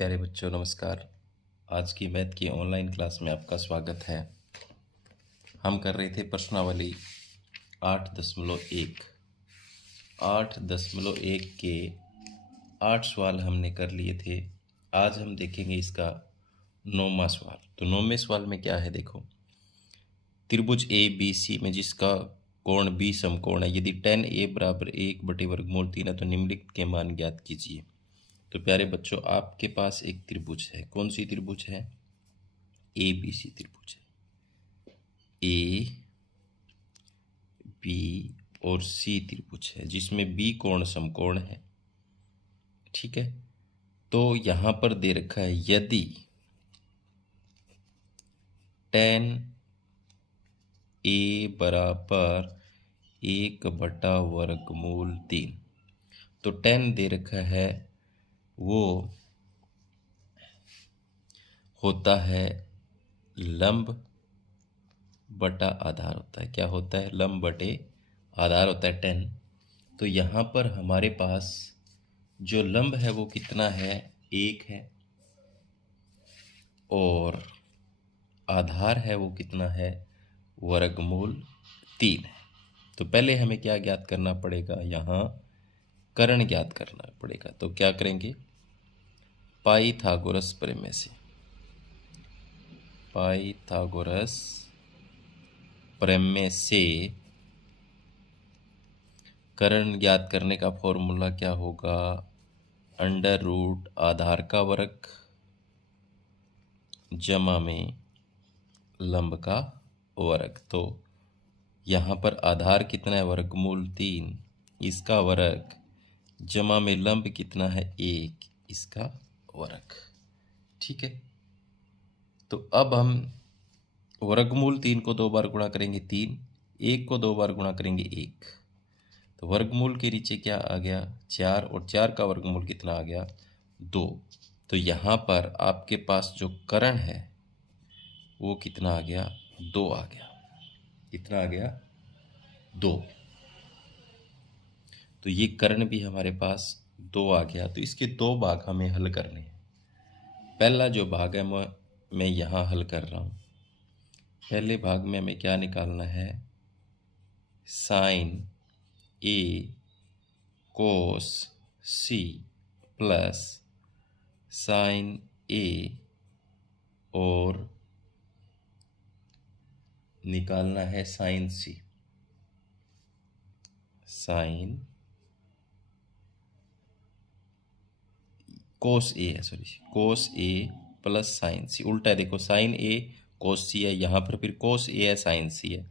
प्यारे बच्चों नमस्कार। आज की मैथ की ऑनलाइन क्लास में आपका स्वागत है। हम कर रहे थे प्रश्नावली 8.1 8.1 के 8 सवाल हमने कर लिए थे। आज हम देखेंगे इसका 9वां सवाल। तो 9वें सवाल में क्या है देखो, त्रिभुज ए बी सी में जिसका कोण बी समकोण है, यदि tan a बराबर 1/वर्गमूल 3 है तो निम्नलिखित के मान ज्ञात कीजिए। तो प्यारे बच्चों, आपके पास एक त्रिभुज है। कौन सी त्रिभुज है? ए बी सी त्रिभुज है। ए बी और सी त्रिभुज है जिसमें बी कोण समकोण है। ठीक है, तो यहां पर दे रखा है यदि tan ए बराबर 1/वर्गमूल 3, तो tan दे रखा है वो होता है लंब बटा आधार होता है। क्या होता है? लंब बटे आधार होता है tan। तो यहाँ पर हमारे पास जो लंब है वो कितना है? 1 है, और आधार है वो कितना है? वर्गमूल 3 है। तो पहले हमें क्या ज्ञात करना पड़ेगा? यहाँ कर्ण ज्ञात करना पड़ेगा। तो क्या करेंगे? पाइथागोरस प्रमेय से, पाइथागोरस प्रमेय से कर्ण ज्ञात करने का फॉर्मूला क्या होगा? अंडर रूट आधार का वर्ग जमा में लंब का वर्ग। तो यहाँ पर आधार कितना है? वर्गमूल 3, इसका वर्ग जमा में लंब कितना है? 1, इसका वर्ग। ठीक है, तो अब हम वर्गमूल 3 को 2 बार गुणा करेंगे 3, 1 को 2 बार गुणा करेंगे 1। तो वर्गमूल के नीचे क्या आ गया? 4, और 4 का वर्गमूल कितना आ गया? 2। तो यहाँ पर आपके पास जो कर्ण है वो कितना आ गया? 2 आ गया। कितना आ गया? 2। तो ये कर्ण भी हमारे पास 2 आ गया। तो इसके 2 भाग हमें हल करने हैं। पहला जो भाग है मैं यहाँ हल कर रहा हूँ। पहले भाग में हमें क्या निकालना है? साइन ए कोस सी प्लस साइन ए, और निकालना है साइन सी। साइन कोस ए है, सॉरी, कोस ए प्लस साइन सी। उल्टा है, देखो, साइन ए कोस सी है, यहाँ पर फिर कोस ए है, साइन सी है।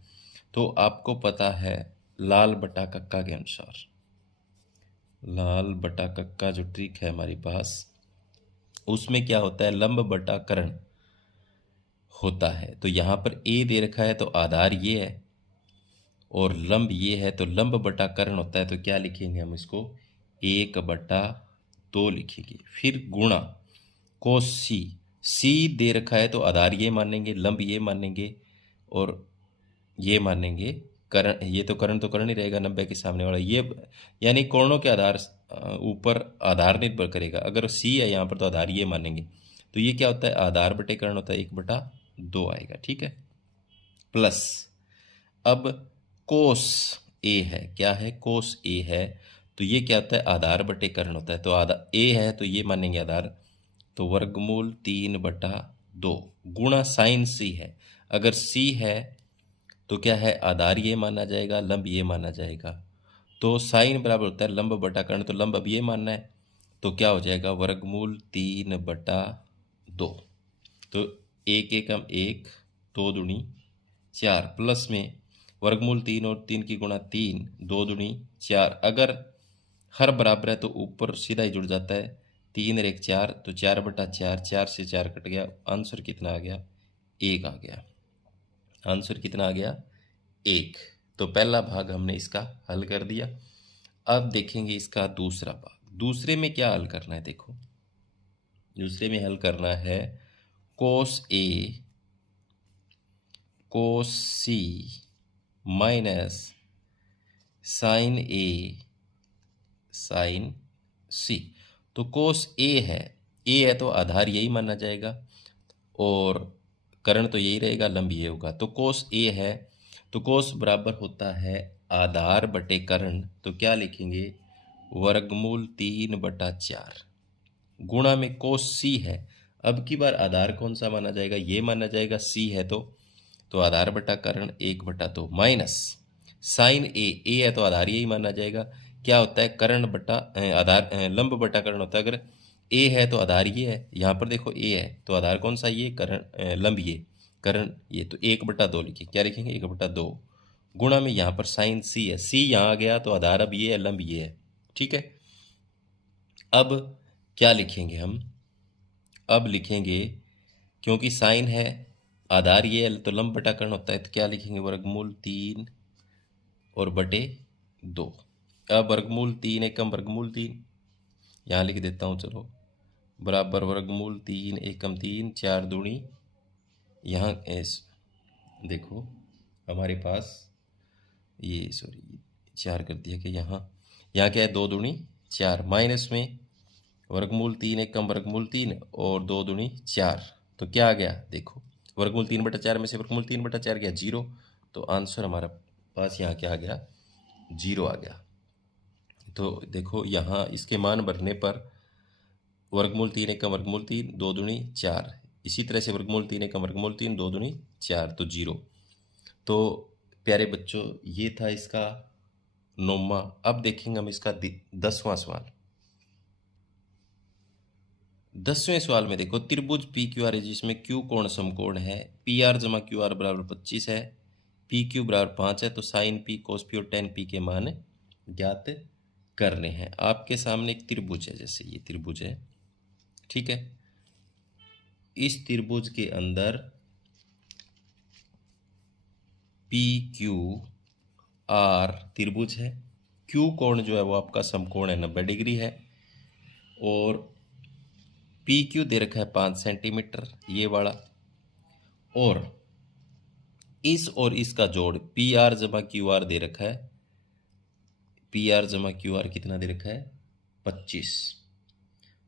तो आपको पता है लाल बटा कक्का के अनुसार, लाल बटा कक्का जो ट्रिक है हमारे पास, उसमें क्या होता है? लंब बटा कर्ण होता है। तो यहाँ पर ए दे रखा है तो आधार ये है, और लंब ये है, तो लंब बटा कर्ण होता है। तो क्या लिखेंगे हम इसको? 1/2 लिखेंगे। फिर गुणा कोस सी, सी दे रखा है तो आधार ये मानेंगे, लंब ये मानेंगे, और ये मानेंगे कर्ण। ये तो कर्ण ही रहेगा 90 के सामने वाला ये, यानी कोणों के आधार ऊपर आधार निर्भर करेगा। अगर सी है यहाँ पर तो आधार ये मानेंगे। तो ये क्या होता है? आधार बटे कर्ण होता है, 1/2 आएगा। ठीक है, प्लस अब कोस ए है। क्या है? कोस ए है, तो ये क्या होता है? आधार बटे कर्ण होता है। तो आधार ए है तो ये मानेंगे आधार, तो वर्गमूल 3/2 गुणा साइन सी है। अगर सी है तो क्या है? आधार ये माना जाएगा, लंब ये माना जाएगा। तो साइन बराबर होता है लंब बटा कर्ण, तो लंब अब ये मानना है, तो क्या हो जाएगा? वर्गमूल 3/2। तो 1 एकम 1, 2 दूनी 4, प्लस में वर्गमूल 3 और 3 की गुणा 3, 2 दूनी 4। अगर हर बराबर है तो ऊपर सीधा ही जुड़ जाता है, 3 और 1 4, तो 4/4, 4 से 4 कट गया। आंसर कितना आ गया? 1 आ गया। आंसर कितना आ गया? 1। तो पहला भाग हमने इसका हल कर दिया। अब देखेंगे इसका दूसरा भाग। दूसरे में क्या हल करना है? देखो, दूसरे में हल करना है कोस ए कोस सी माइनस साइन ए साइन सी। तो कोस ए है, ए है तो आधार यही माना जाएगा और कर्ण तो यही रहेगा, लंब ये होगा। तो कोस ए है तो कोस बराबर होता है आधार बटे कर्ण, तो क्या लिखेंगे, वर्गमूल 3/4 गुणा में कोस सी है। अब की बार आधार कौन सा माना जाएगा, ये माना जाएगा, सी है तो आधार बटा कर्ण 1/2 माइनस साइन ए है तो आधार यही माना जाएगा। क्या होता है, कर्ण बटा आधार लंब बटा कर्ण होता है। अगर ए है तो आधार ये है, यहाँ पर देखो ए है तो आधार कौन सा, ये कर्ण लंब ये कर्ण ये, तो 1/2 लिखिए। क्या लिखेंगे, 1/2 गुणा में यहाँ पर साइन सी है, सी यहाँ आ गया तो आधार अब ये है, लंब ये है। ठीक है, अब क्या लिखेंगे हम, अब लिखेंगे क्योंकि साइन है आधार ये है तो लंब बटा कर्ण होता है, तो क्या लिखेंगे, वर्गमूल 3 और बटे 2। अब वर्गमूल 3 एकम वर्गमूल 3 यहाँ लिख देता हूँ, चलो, बराबर वर्गमूल 3 एकम 3 4 दूनी, यहाँ देखो हमारे पास ये सॉरी 4 कर दिया कि यहाँ यहाँ क्या है, 2 दूनी 4 माइनस में वर्गमूल 3 एकम वर्गमूल 3 और 2 दूनी 4, तो क्या आ गया, देखो वर्गमूल 3/4 में से वर्गमूल 3/4 गया 0, तो आंसर हमारा पास यहाँ क्या आ गया, 0 आ गया। तो देखो यहाँ इसके मान भरने पर वर्गमूल 3 एकम वर्गमूल 3 2 दूनी 4, इसी तरह से वर्गमूल 3 एकम वर्गमूल 3 2 दूनी 4, तो 0। तो प्यारे बच्चों ये था इसका 9वां। अब देखेंगे हम इसका 10वां सवाल। 10वें सवाल में देखो, त्रिभुज पी क्यू आर है जिसमें क्यू कोण समकोण है, पी आर जमा क्यू आर बराबर 25 है, पी क्यू बराबर 5 है, तो साइन पी कोस पी और टेन पी के मान ज्ञात करने हैं। आपके सामने एक त्रिभुज है, जैसे ये त्रिभुज है, ठीक है, इस त्रिभुज के अंदर पी क्यू आर त्रिभुज है, क्यू कोण जो है वो आपका समकोण है 90 डिग्री है, और पी क्यू दे रखा है 5 सेंटीमीटर ये वाला, और इस और इसका जोड़ पी आर जमा क्यू आर दे रखा है, पी आर जमा क्यू आर कितना दे रखा है, 25।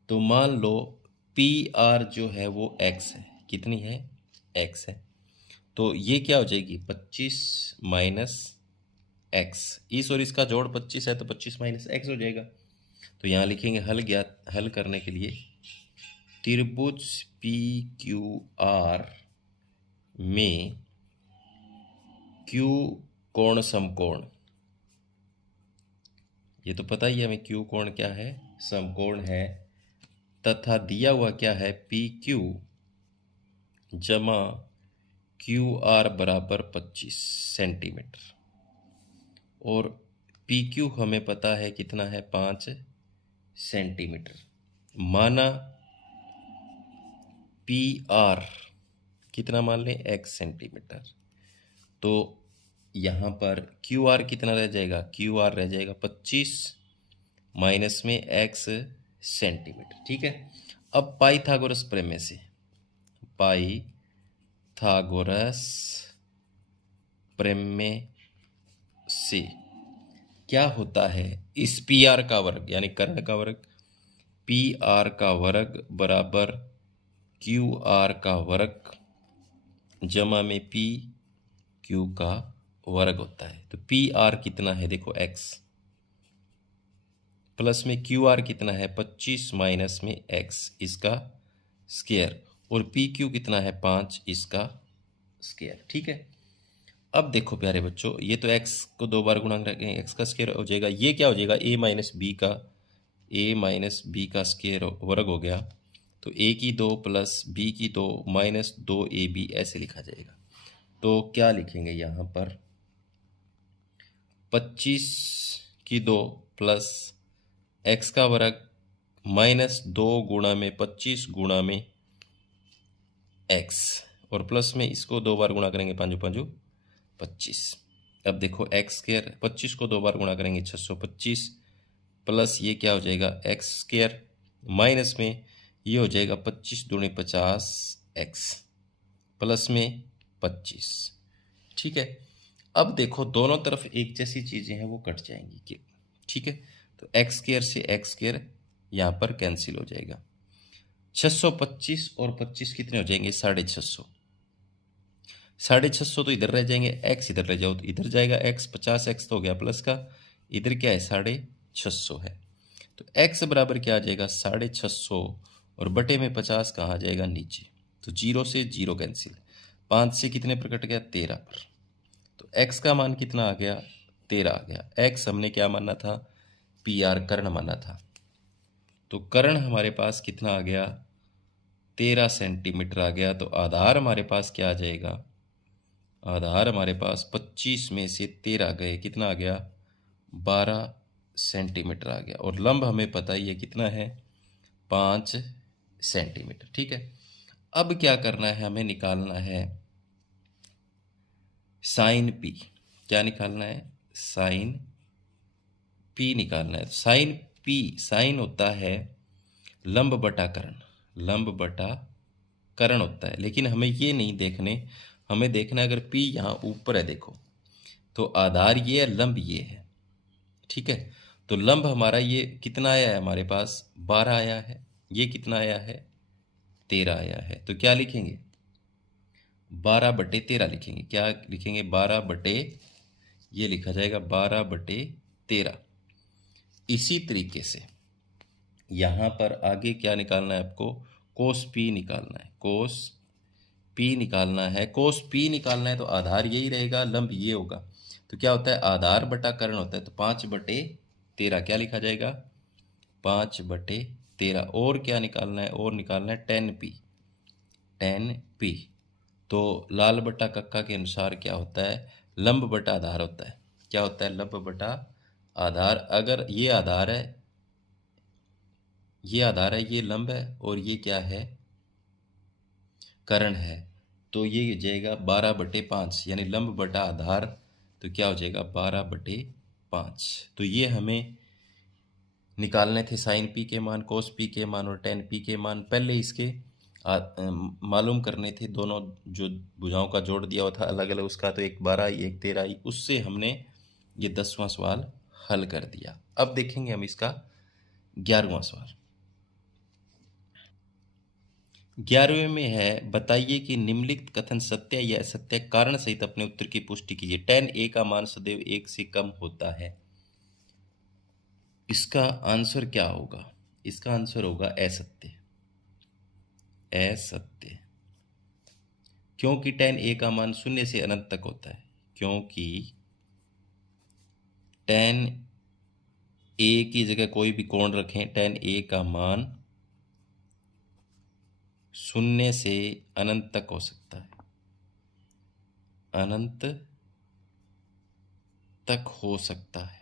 तो मान लो पी आर जो है वो एक्स है, कितनी है, एक्स है, तो ये क्या हो जाएगी, 25 माइनस एक्स, इस और इसका जोड़ 25 है तो 25 माइनस एक्स हो जाएगा। तो यहाँ लिखेंगे हल करने के लिए त्रिभुज पी क्यू आर में क्यू कोण समकोण, ये तो पता ही है हमें क्यू कोण क्या है, समकोण है, तथा दिया हुआ क्या है, पी क्यू जमा क्यू आर बराबर 25 सेंटीमीटर, और पी क्यू हमें पता है कितना है, 5 सेंटीमीटर। माना पी आर कितना मान लें, एक्स सेंटीमीटर, तो यहाँ पर क्यू आर कितना रह जाएगा, क्यू आर रह जाएगा 25 माइनस में एक्स सेंटीमीटर। ठीक है, अब पाइथागोरस प्रमेय से, पाइथागोरस प्रमेय से क्या होता है, इस पी आर का वर्ग यानी कर्ण का वर्ग, पी आर का वर्ग बराबर क्यू आर का वर्ग जमा में पी क्यू का वर्ग होता है। तो पी आर कितना है, देखो एक्स, प्लस में क्यू आर कितना है 25 माइनस में एक्स इसका स्क्वायर, और पी क्यू कितना है 5 इसका स्क्वायर। ठीक है, अब देखो प्यारे बच्चों, ये तो एक्स को 2 बार गुणा करेंगे एक्स का स्क्वायर हो जाएगा, ये क्या हो जाएगा, ए माइनस बी का स्क्वायर वर्ग हो गया, तो ए की 2 प्लस बी की 2 माइनस 2ab ऐसे लिखा जाएगा। तो क्या लिखेंगे यहाँ पर, 25 की 2 प्लस एक्स का वर्ग माइनस 2 गुणा में 25 गुणा में एक्स, और प्लस में इसको 2 बार गुणा करेंगे 5 5 25। अब देखो एक्स स्क्वायर 25 को 2 बार गुणा करेंगे 625, प्लस ये क्या हो जाएगा एक्स स्क्वायर, माइनस में ये हो जाएगा 25 दूनी 50 एक्स, प्लस में 25। ठीक है, अब देखो दोनों तरफ एक जैसी चीज़ें हैं वो कट जाएंगी, ठीक है, तो एक्स स्क्वायर से एक्स स्क्वायर यहाँ पर कैंसिल हो जाएगा, 625 और 25 कितने हो जाएंगे? 650। 650 तो इधर रह जाएंगे, एक्स इधर रह जाओ तो इधर जाएगा एक्स, 50x तो हो गया प्लस का, इधर क्या है 650 है। तो x बराबर क्या आ जाएगा? 650 और बटे में 50 कहाँ आ जाएगा? नीचे। तो जीरो से जीरो कैंसिल, 5 से कितने पर कट गया? 13 पर। तो x का मान कितना आ गया? 13 आ गया। x हमने क्या माना था? पी आर कर्ण माना था। तो कर्ण हमारे पास कितना आ गया? 13 सेंटीमीटर आ गया। तो आधार हमारे पास क्या आ जाएगा? आधार हमारे पास 25 में से 13 गए, कितना आ गया? 12 सेंटीमीटर आ गया। और लंब हमें पता ही है कितना है? 5 सेंटीमीटर। ठीक है, अब क्या करना है? हमें निकालना है साइन पी। क्या निकालना है? साइन पी निकालना है। साइन पी, साइन होता है लंब बटा कर्ण, लंब बटा कर्ण होता है। लेकिन हमें ये नहीं देखने, हमें देखना है अगर पी यहाँ ऊपर है देखो, तो आधार ये है, लंब ये है। ठीक है, तो लंब हमारा ये कितना आया है? हमारे पास 12 आया है। ये कितना आया है? 13 आया है। तो क्या लिखेंगे? 12/13 लिखेंगे। क्या लिखेंगे? 12 ये लिखा जाएगा 12/13। इसी तरीके से यहाँ पर आगे क्या निकालना है आपको? कोस पी निकालना है। कोस पी निकालना है। कोस पी निकालना है तो आधार यही रहेगा, लंब ये होगा। तो क्या होता है? आधार बटा कर्ण होता है। तो 5/13 क्या लिखा जाएगा? 5/13। और क्या निकालना है? और निकालना है टेन पी। टेन पी तो लाल बटा कक्का के अनुसार क्या होता है? लंब बटा आधार होता है। क्या होता है? लंब बटा आधार। अगर ये आधार है, ये आधार है, ये लंब है, और ये क्या है? कर्ण है। तो ये हो जाएगा 12/5, यानी लंब बटा आधार। तो क्या हो जाएगा? 12/5। तो ये हमें निकालने थे साइन पी के मान, कोस पी के मान और टेन पी के मान। पहले इसके मालूम करने थे, दोनों जो भुजाओं का जोड़ दिया हुआ था अलग अलग, उसका तो एक 12 आई एक 13 आई, उससे हमने ये 10वां सवाल हल कर दिया। अब देखेंगे हम इसका 11वां सवाल। 11वें में है, बताइए कि निम्नलिखित कथन सत्य या असत्य, कारण सहित अपने उत्तर की पुष्टि कीजिए। tan a का मान सदैव 1 से कम होता है। इसका आंसर क्या होगा? इसका आंसर होगा असत्य। असत्य। क्योंकि tan a का मान 0 से अनंत तक होता है। क्योंकि tan a की जगह कोई भी कोण रखें, tan a का मान 0 से अनंत तक हो सकता है। अनंत तक हो सकता है।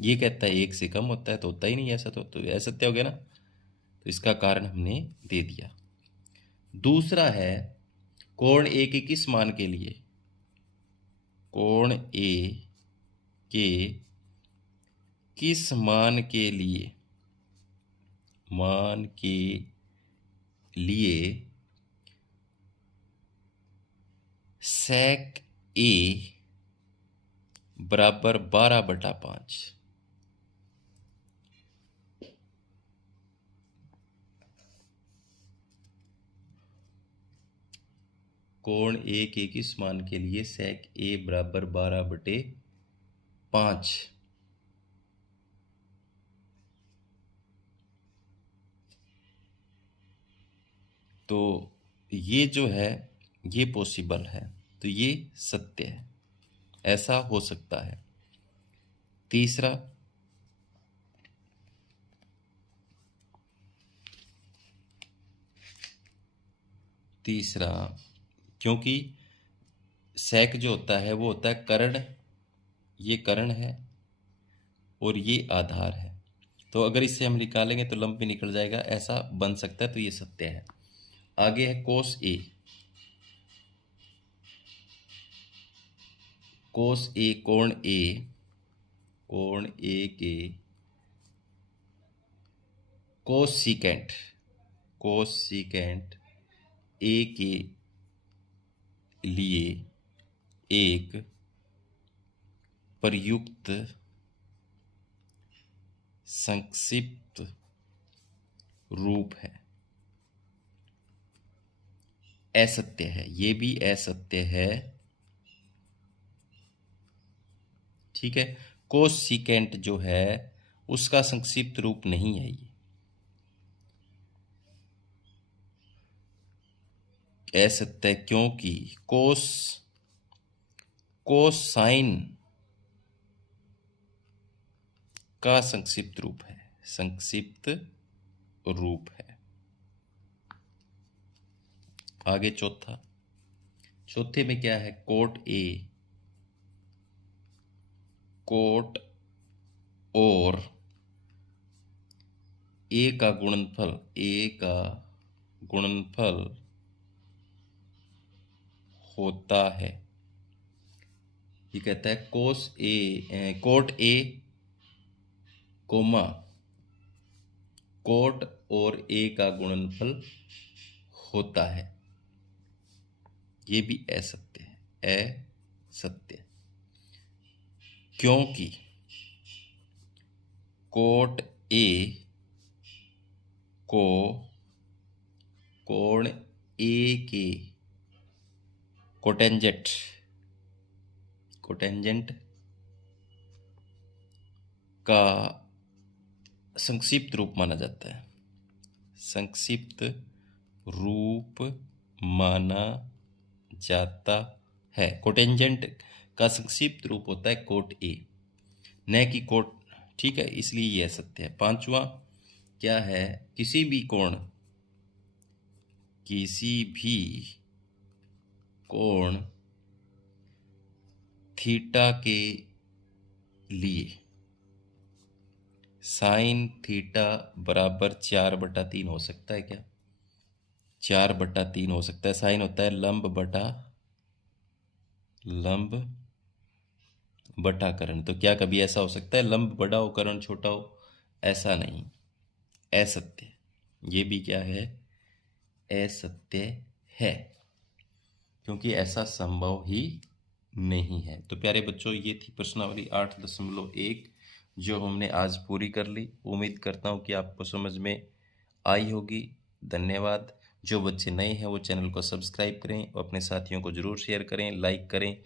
ये कहता है 1 से कम होता है, तो होता ही नहीं ऐसा। तो असत्य हो गया ना। तो इसका कारण हमने दे दिया। दूसरा है, कोण ए के किस मान के लिए? कोण ए के किस मान के लिए? मान के लिए sec ए बराबर 12/5। कोण ए के किस मान के लिए sec ए बराबर 12/5? तो ये जो है ये पॉसिबल है, तो ये सत्य है, ऐसा हो सकता है। तीसरा, तीसरा क्योंकि sec जो होता है वो होता है कर्ण, ये कर्ण है और ये आधार है। तो अगर इससे हम निकालेंगे तो लंब भी निकल जाएगा, ऐसा बन सकता है। तो ये सत्य है। आगे है कोस ए। कोस ए, कोण ए, कोण ए के कोसिकेंट, कोसिकेंट ए के लिए एक प्रयुक्त संक्षिप्त रूप है। असत्य है, ये भी असत्य है। ठीक है, कोसेकेंट जो है उसका संक्षिप्त रूप नहीं है ये, असत्य है, क्योंकि कोसाइन का संक्षिप्त रूप है, संक्षिप्त रूप है। आगे चौथे में क्या है, कोट और ए का गुणनफल होता है। ये कहता है कोट ए कोमा कोट और ए का गुणनफल होता है, ये भी असत्य है, असत्य, क्योंकि कोट ए को कोण ए के कोटेंजेंट का संक्षिप्त रूप माना जाता है, संक्षिप्त रूप माना जाता है। कोटेंजेंट का संक्षिप्त रूप होता है कोट ए, न कि कोट। ठीक है, इसलिए यह सत्य है। पांचवा क्या है, किसी भी कोण थीटा के लिए साइन थीटा बराबर 4/3 हो सकता है क्या? 4/3 हो सकता है। साइन होता है लंब बटा करण। तो क्या कभी ऐसा हो सकता है लंब बड़ा हो करण छोटा हो? ऐसा नहीं, असत्य। ये भी क्या है, असत्य है, क्योंकि ऐसा संभव ही नहीं है। तो प्यारे बच्चों, ये थी प्रश्नावली 8.1 जो हमने आज पूरी कर ली। उम्मीद करता हूँ कि आपको समझ में आई होगी। धन्यवाद। जो बच्चे नए हैं वो चैनल को सब्सक्राइब करें और अपने साथियों को ज़रूर शेयर करें, लाइक करें।